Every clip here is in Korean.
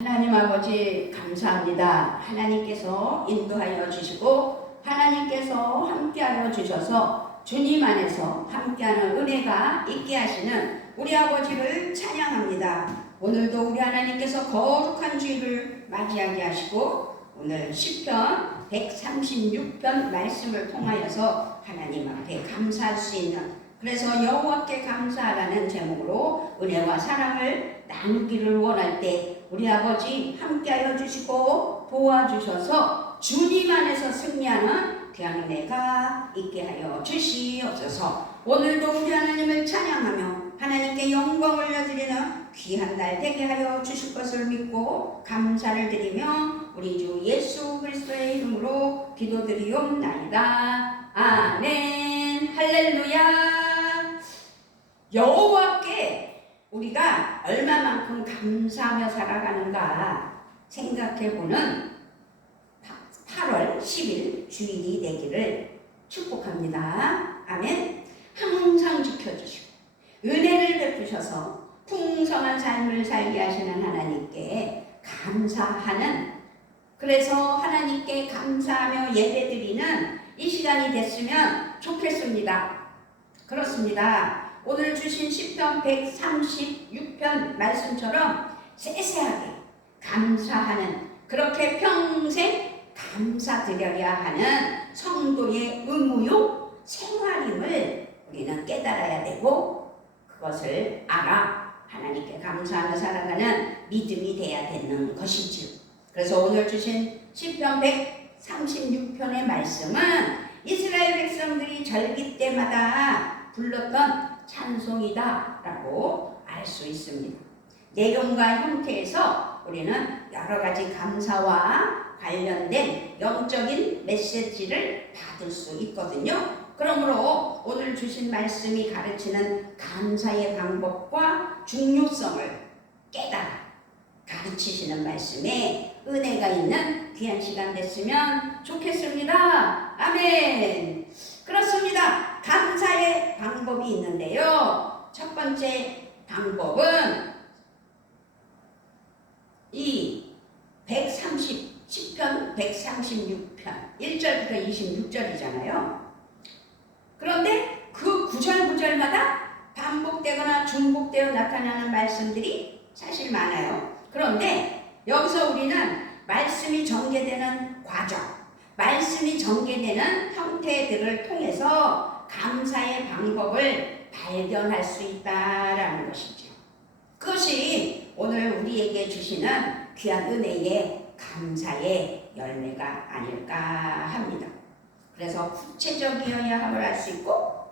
하나님 아버지 감사합니다. 하나님께서 인도하여 주시고 하나님께서 함께하여 주셔서 주님 안에서 함께하는 은혜가 있게 하시는 우리 아버지를 찬양합니다. 오늘도 우리 하나님께서 거룩한 주일을 맞이하게 하시고 오늘 시편 136편 말씀을 통하여서 하나님 앞에 감사할 수 있는, 그래서 여호와께 감사하라는 제목으로 은혜와 사랑을 나누기를 원할 때 우리 아버지 함께하여 주시고 도와주셔서 주님 안에서 승리하는 귀한 은혜가 있게 하여 주시옵소서. 오늘도 우리 하나님을 찬양하며 하나님께 영광을 올려드리는 귀한 날 되게 하여 주실 것을 믿고 감사를 드리며 우리 주 예수 그리스도의 이름으로 기도드리옵나이다. 아멘. 할렐루야. 여호와께 우리가 얼마만큼 감사하며 살아가는가 생각해보는 8월 10일 주일이 되기를 축복합니다. 아멘. 항상 지켜주시고 은혜를 베푸셔서 풍성한 삶을 살게 하시는 하나님께 감사하는, 그래서 하나님께 감사하며 예배드리는 이 시간이 됐으면 좋겠습니다. 그렇습니다. 오늘 주신 시편 136편 말씀처럼 세세하게 감사하는, 그렇게 평생 감사드려야 하는 성도의 의무요 생활임을 우리는 깨달아야 되고, 그것을 알아 하나님께 감사하며 살아가는 믿음이 되어야 되는 것이지요. 그래서 오늘 주신 시편 136편의 말씀은 이스라엘 백성들이 절기 때마다 불렀던 찬송이다 라고 알 수 있습니다. 내용과 형태에서 우리는 여러 가지 감사와 관련된 영적인 메시지를 받을 수 있거든요. 그러므로 오늘 주신 말씀이 가르치는 감사의 방법과 중요성을 깨달아 가르치시는 말씀에 은혜가 있는 귀한 시간 됐으면 좋겠습니다. 아멘. 그렇습니다. 감사의 방법이 있는데요. 첫 번째 방법은 이 10편 136편 1절부터 26절이잖아요. 그런데 그 구절마다 반복되거나 중복되어 나타나는 말씀들이 사실 많아요. 그런데 여기서 우리는 말씀이 전개되는 과정, 말씀이 전개되는 형태들을 통해서 감사의 방법을 발견할 수 있다라는 것이죠. 그것이 오늘 우리에게 주시는 귀한 은혜의 감사의 열매가 아닐까 합니다. 그래서 구체적이어야 함을 알 수 있고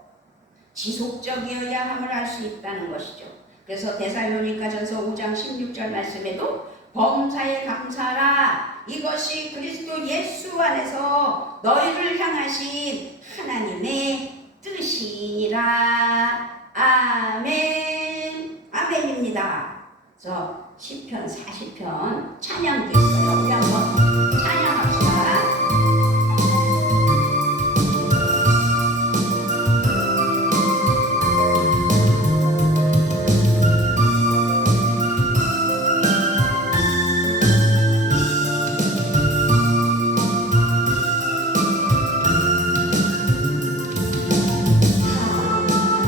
지속적이어야 함을 알 수 있다는 것이죠. 그래서 데살로니가전서 5장 16절 말씀에도 범사에 감사하라, 이것이 그리스도 예수 안에서 너희를 향하신 하나님의 뜻이니라. 아멘. 아멘입니다. 그래서 시편 40편 찬양도 있어요. 우리 한번 찬양합시다.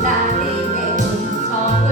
하나님의 음성을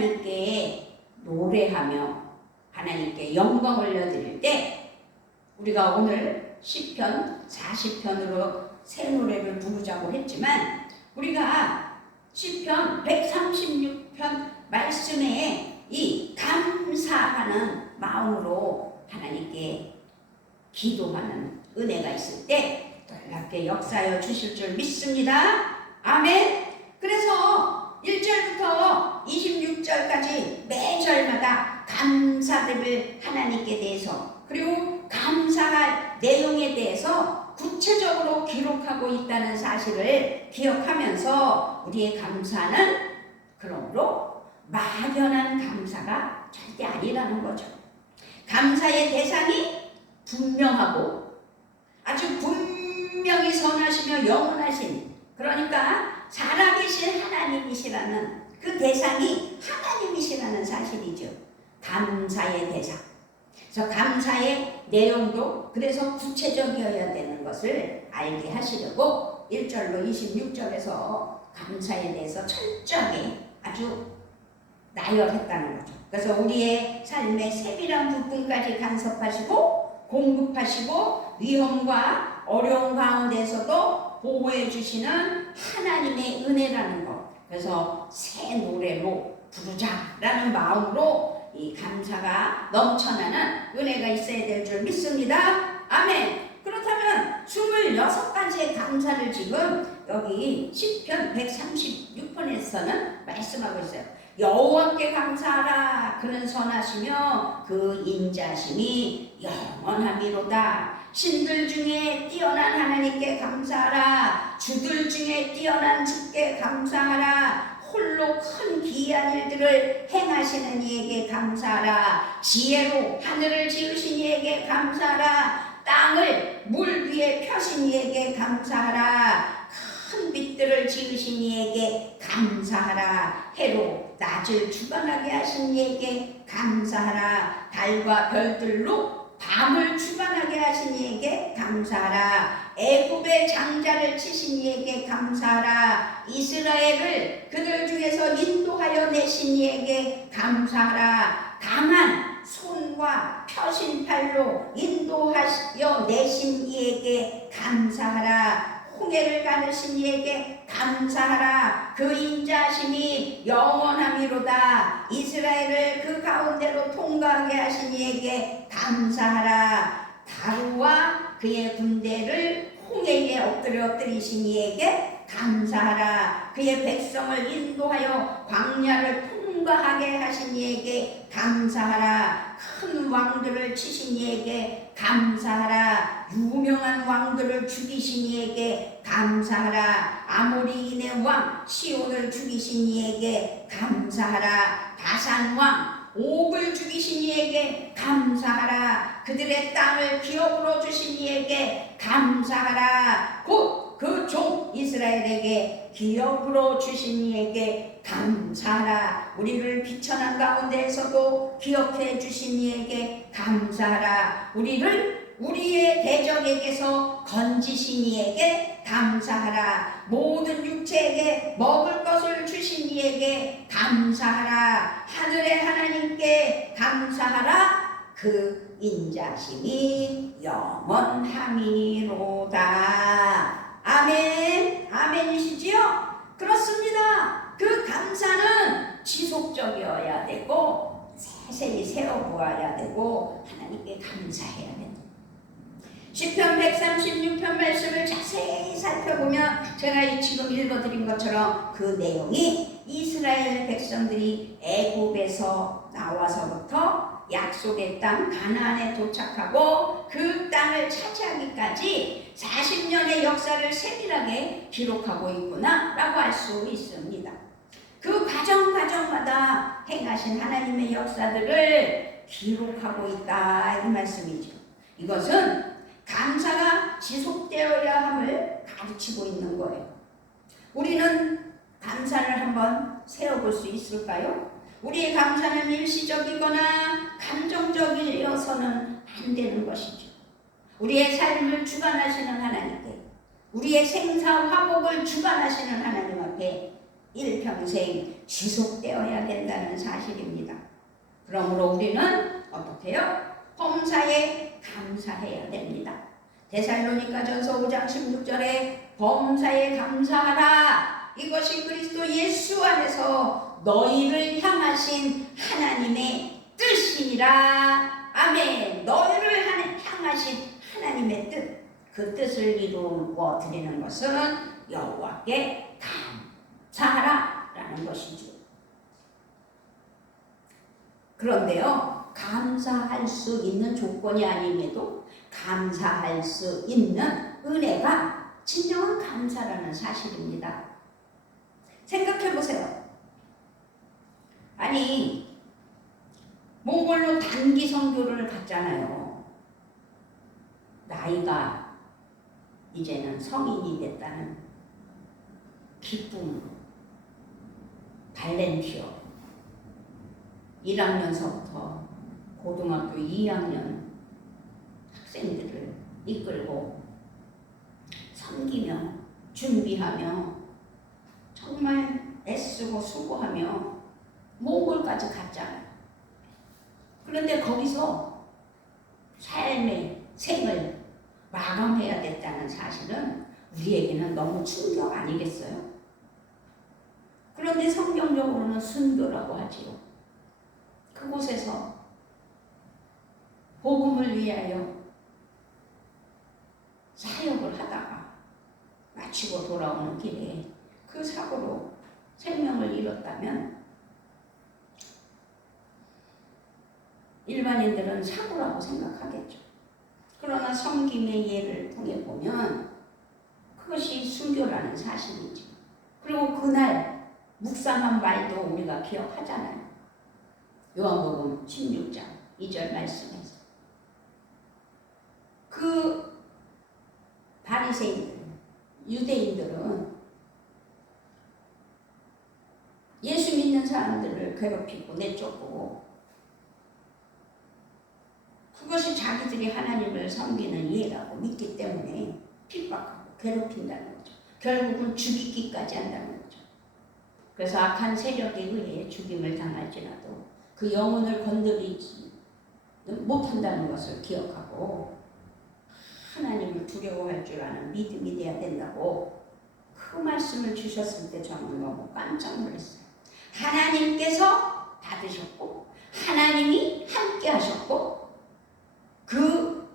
하나님께 노래하며 하나님께 영광 올려드릴 때 우리가 오늘 시편 40편으로 새 노래를 부르자고 했지만 우리가 시편 136편 말씀에 이 감사하는 마음으로 하나님께 기도하는 은혜가 있을 때 놀랍게 역사하여 주실 줄 믿습니다. 아멘. 그래서 1절부터 26절까지 매절마다 감사드릴 하나님께 대해서 그리고 감사할 내용에 대해서 구체적으로 기록하고 있다는 사실을 기억하면서 우리의 감사는 그러므로 막연한 감사가 절대 아니라는 거죠. 감사의 대상이 분명하고 아주 분명히 선하시며 영원하신, 그러니까 살아계신 하나님이시라는 그 대상이 하나님이시라는 사실이죠. 감사의 대상. 그래서 감사의 내용도 그래서 구체적이어야 되는 것을 알게 하시려고 1절로 26절에서 감사에 대해서 철저하게 아주 나열했다는 거죠. 그래서 우리의 삶의 세밀한 부분까지 간섭하시고 공급하시고 위험과 어려운 가운데서도 보호해 주시는 하나님의 은혜라는 것. 그래서 새 노래로 부르자라는 마음으로 이 감사가 넘쳐나는 은혜가 있어야 될 줄 믿습니다. 아멘. 그렇다면 26가지의 감사를 지금 여기 시편 136편에서는 말씀하고 있어요. 여호와께 감사하라. 그는 선하시며 그 인자심이 영원하미로다. 신들 중에 뛰어난 하나님께 감사하라. 주들 중에 뛰어난 주께 감사하라. 홀로 큰 기이한 일들을 행하시는 이에게 감사하라. 지혜로 하늘을 지으신 이에게 감사하라. 땅을 물 위에 펴신 이에게 감사하라. 큰 빛들을 지으신 이에게 감사하라. 해로 낮을 주관하게 하신 이에게 감사하라. 달과 별들로 밤을 주관하게 하신 이에게 감사하라. 애굽의 장자를 치신 이에게 감사하라. 이스라엘을 그들 중에서 인도하여 내신 이에게 감사하라. 강한 손과 펴신 팔로 인도하여 내신 이에게 감사하라. 홍해를 가르신 이에게 감사하라. 그 인자심이 영원하미로다. 이스라엘을 그 가운데로 통과하게 하신 이에게 감사하라. 바로와 그의 군대를 홍해에 엎드리신 이에게 감사하라. 그의 백성을 인도하여 광야를 통과하게 하신 이에게 감사하라. 큰 왕들을 치신 이에게 감사하라. 유명한 왕들을 죽이신 이에게 감사하라. 아모리인의 왕 시온을 죽이신 이에게 감사하라. 바산 왕 옥을 죽이신 이에게 감사하라. 그들의 땅을 기업으로 주신 이에게 감사하라. 곧 그 종 이스라엘에게 기업으로 주신 이에게 감사하라. 우리를 비천한 가운데에서도 기억해 주신 이에게 감사하라. 우리를 우리의 대적에게서 건지신 이에게 감사하라. 모든 육체에게 먹을 것을 주신 이에게 감사하라. 하늘의 하나님께 감사하라. 그 인자심이 영원함이로다. 아멘. 아멘이시지요? 그렇습니다. 그 감사는 지속적이어야 되고 세세히 세워보아야 되고 하나님께 감사해야 됩니다. 시편 136편 말씀을 자세히 살펴보면 제가 지금 읽어드린 것처럼 그 내용이 이스라엘 백성들이 애굽에서 나와서부터 약속의 땅 가나안에 도착하고 그 땅을 차지하기까지 40년의 역사를 세밀하게 기록하고 있구나 라고 할 수 있습니다. 그 과정마다 행하신 하나님의 역사들을 기록하고 있다 이 말씀이죠. 이것은 감사가 지속되어야 함을 가르치고 있는 거예요. 우리는 감사를 한번 세워볼 수 있을까요? 우리의 감사는 일시적이거나 감정적이어서는 안 되는 것이죠. 우리의 삶을 주관하시는 하나님께, 우리의 생사 화복을 주관하시는 하나님 앞에 일평생 지속되어야 된다는 사실입니다. 그러므로 우리는 어떻게 해요? 범사에 감사해야 됩니다. 데살로니가전서 5장 16절에 범사에 감사하라. 이것이 그리스도 예수 안에서 너희를 향하신 하나님의 뜻이니라. 아멘. 너희를 향하신 하나님의 뜻. 그 뜻을 이루어 드리는 것은 여호와께 감사하라 라는 것이죠. 그런데요, 감사할 수 있는 조건이 아님에도 감사할 수 있는 은혜가 진정한 감사라는 사실입니다. 생각해 보세요. 아니, 몽골로 단기 선교를 갔잖아요. 나이가 이제는 성인이 됐다는 기쁨, 발렌티어 1학년서부터 고등학교 2학년 학생들을 이끌고 섬기며 준비하며 정말 애쓰고 수고하며 몽골까지 갔잖아요. 그런데 거기서 삶의 생을 마감해야 됐다는 사실은 우리에게는 너무 충격 아니겠어요? 그런데 성경적으로는 순교라고 하지요. 그곳에서 복음을 위하여 사역을 하다가 마치고 돌아오는 길에 그 사고로 생명을 잃었다면 일반인들은 사고라고 생각하겠죠. 그러나 섬김의 예를 통해 보면 그것이 순교라는 사실이죠. 그리고 그날 묵상한 말도 우리가 기억하잖아요. 요한복음 16장 2절 말씀에서 그 바리새인들, 유대인들은 예수 믿는 사람들을 괴롭히고 내쫓고 그것이 자기들이 하나님을 섬기는 예라고 믿기 때문에 핍박하고 괴롭힌다는 거죠. 결국은 죽이기까지 한다는 거죠. 그래서 악한 세력에 의해 죽임을 당할지라도 그 영혼을 건드리지 못한다는 것을 기억하고 하나님을 두려워할 줄 아는 믿음이 되어야 된다고 그 말씀을 주셨을 때 저는 너무 깜짝 놀랐어요. 하나님께서 받으셨고 하나님이 함께 하셨고 그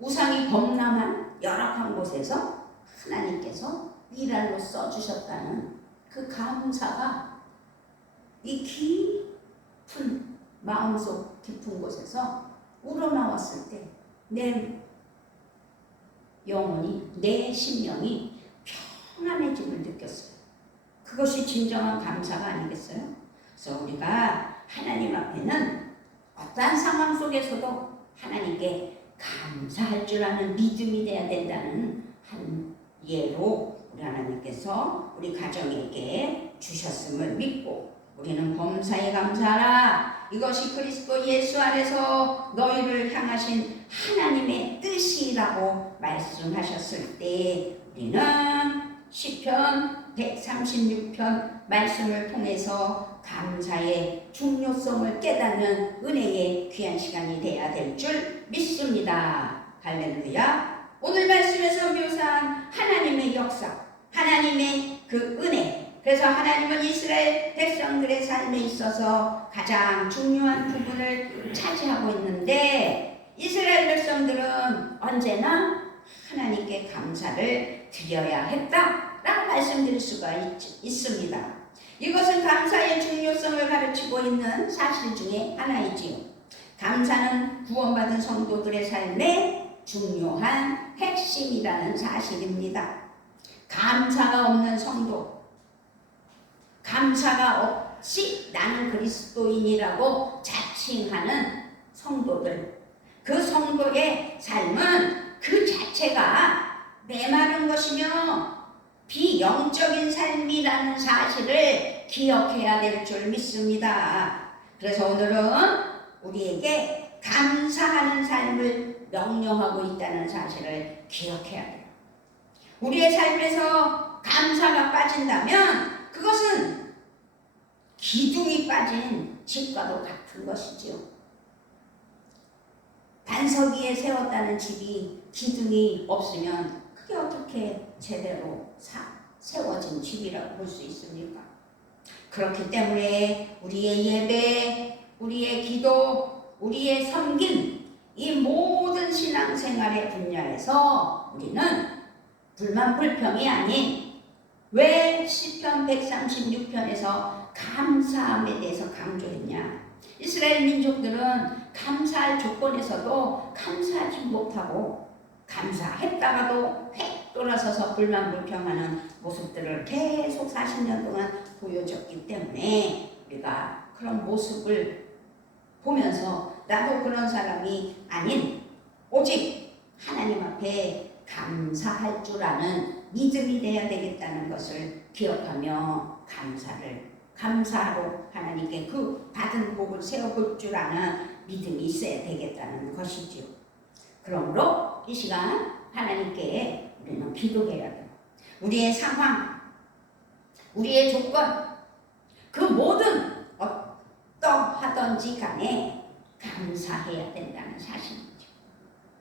우상이 범람한 열악한 곳에서 하나님께서 미랄로 써주셨다는 그 감사가 이 깊은 마음속 깊은 곳에서 우러나왔을 때 내 영혼이, 내 심령이 평안해짐을 느꼈어요. 그것이 진정한 감사가 아니겠어요? 그래서 우리가 하나님 앞에는 어떠한 상황 속에서도 하나님께 감사할 줄 아는 믿음이 되어야 된다는 한 예로 우리 하나님께서 우리 가정에게 주셨음을 믿고 우리는 범사에 감사하라. 이것이 그리스도 예수 안에서 너희를 향하신 하나님의 뜻이라고 말씀하셨을 때 우리는 시편 136편 말씀을 통해서 감사의 중요성을 깨닫는 은혜의 귀한 시간이 되어야 될 줄 믿습니다. 할렐루야. 오늘 말씀에서 묘사한 하나님의 역사, 하나님의 그 은혜, 그래서 하나님은 이스라엘 백성들의 삶에 있어서 가장 중요한 부분을 차지하고 있는데 이스라엘 백성들은 언제나 하나님께 감사를 드려야 했다라고 말씀드릴 수가 있습니다. 이것은 감사의 중요성을 가르치고 있는 사실 중에 하나이지요. 감사는 구원받은 성도들의 삶의 중요한 핵심이라는 사실입니다. 감사가 없는 성도, 감사가 없이 나는 그리스도인이라고 자칭하는 성도들, 그 성도의 삶은 그 자체가 메마른 것이며 비영적인 삶이라는 사실을 기억해야 될 줄 믿습니다. 그래서 오늘은 우리에게 감사하는 삶을 명령하고 있다는 사실을 기억해야 돼요. 우리의 삶에서 감사가 빠진다면 그것은 기둥이 빠진 집과도 같은 것이지요. 반석 위에 세웠다는 집이 기둥이 없으면 그게 어떻게 제대로 세워진 집이라고 볼 수 있습니까? 그렇기 때문에 우리의 예배, 우리의 기도, 우리의 섬김, 이 모든 신앙생활의 분야에서 우리는 불만 불평이 아닌, 왜 시편 136편에서 감사함에 대해서 강조했냐? 이스라엘 민족들은 감사할 조건에서도 감사하지 못하고 감사했다가도 획 돌아서서 불만 불평하는 모습들을 계속 40년 동안 보여줬기 때문에 우리가 그런 모습을 보면서 나도 그런 사람이 아닌 오직 하나님 앞에 감사할 줄 아는 믿음이 되어야 되겠다는 것을 기억하며 감사로 하나님께 그 받은 복을 세워볼 줄 아는 믿음이 있어야 되겠다는 것이지요. 그러므로 이 시간 하나님께 우리는 기도해야 돼요. 우리의 상황, 우리의 조건, 그 모든 어떠하든지 간에 감사해야 된다는 사실이죠.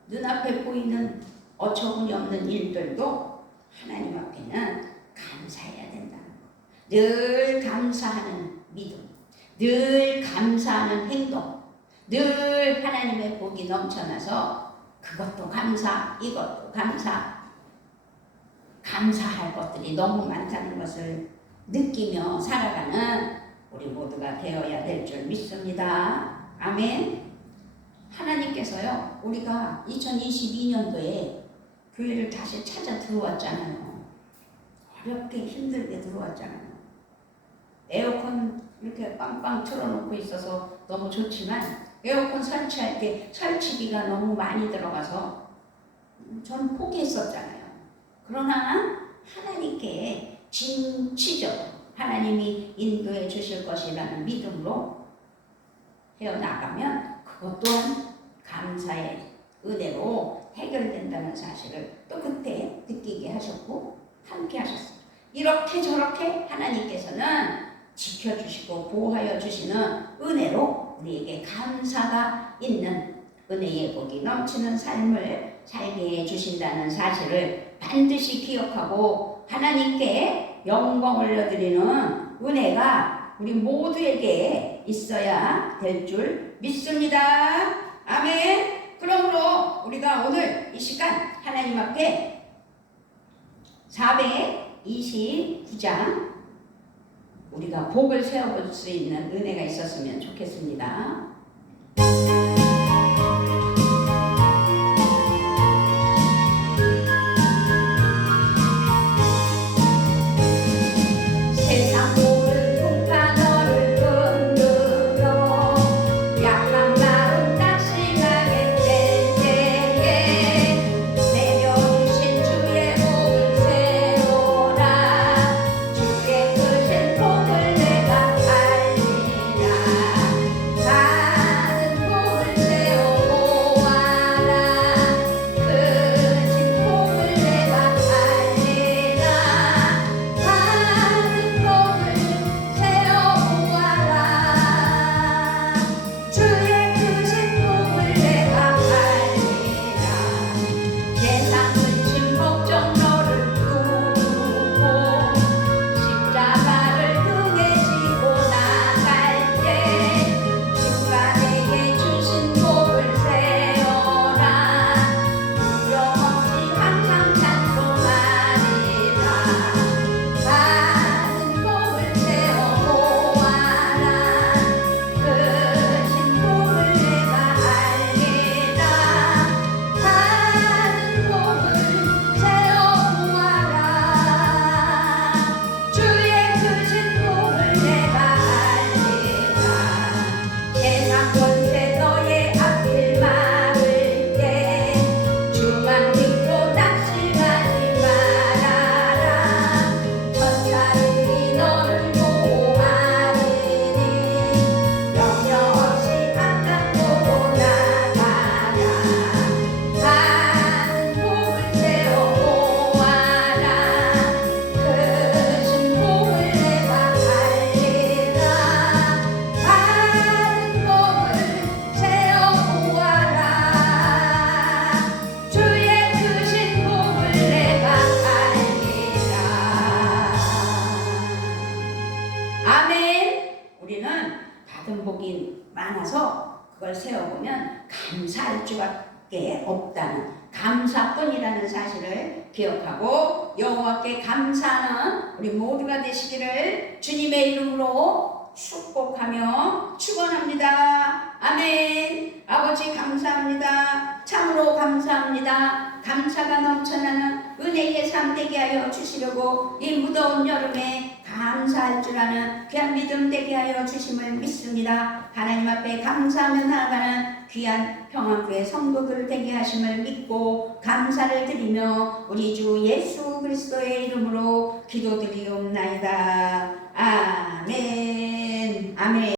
눈앞에 보이는 어처구니 없는 일들도 하나님 앞에는 감사해야 된다는 것. 늘 감사하는 믿음, 늘 감사하는 행동, 늘 하나님의 복이 넘쳐나서 그것도 감사, 이것도 감사할 것들이 너무 많다는 것을 느끼며 살아가는 우리 모두가 되어야 될 줄 믿습니다. 아멘. 하나님께서요, 우리가 2022년도에 교회를 다시 찾아 들어왔잖아요. 어렵게 힘들게 들어왔잖아요. 에어컨 이렇게 빵빵 틀어놓고 있어서 너무 좋지만 에어컨 설치할 때 설치비가 너무 많이 들어가서 전 포기했었잖아요. 그러나 하나님께 진취적 하나님이 인도해 주실 것이라는 믿음으로 헤어나가면 그것 또한 감사의 은혜로 해결된다는 사실을 또 그때 느끼게 하셨고 함께 하셨습니다. 이렇게 저렇게 하나님께서는 지켜주시고 보호하여 주시는 은혜로 우리에게 감사가 있는 은혜의 복이 넘치는 삶을 살게 해주신다는 사실을 반드시 기억하고 하나님께 영광 올려드리는 은혜가 우리 모두에게 있어야 될 줄 믿습니다. 아멘. 그러므로 우리가 오늘 이 시간 하나님 앞에 429장 우리가 복을 세워볼 수 있는 은혜가 있었으면 좋겠습니다. 아 병복이 많아서 그걸 세워보면 감사할 수밖에 없다는, 감사뿐이라는 사실을 기억하고 여호와께 감사하는 우리 모두가 되시기를 주님의 이름으로 축복하며 축원합니다. 아멘. 아버지 감사합니다. 참으로 감사합니다. 감사가 넘쳐나는 은혜의 삶 되게 하여 주시려고 이 무더운 여름에 감사할 줄 아는 귀한 믿음 되게 하여 주심을 믿습니다. 하나님 앞에 감사하며 나아가는 귀한 평안교회 성도들 되게 하심을 믿고 감사를 드리며 우리 주 예수 그리스도의 이름으로 기도드리옵나이다. 아멘. 아멘.